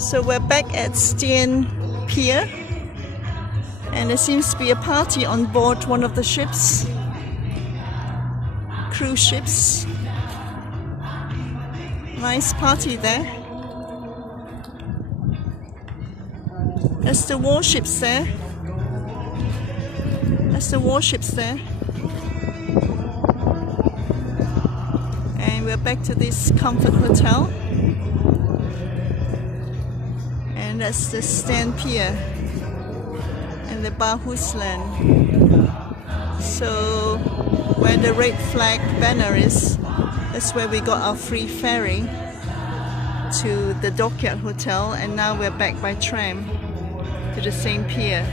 So we're back at Stenpiren, and there seems to be a party on board one of the ships, cruise ships. Nice party there. There's the warships there. There's the warships there. And we're back to this comfort hotel. And that's the Stenpiren and the Bahusland. So where the red flag banner is, that's where we got our free ferry to the Dockyard Hotel, and now we're back by tram to the same pier.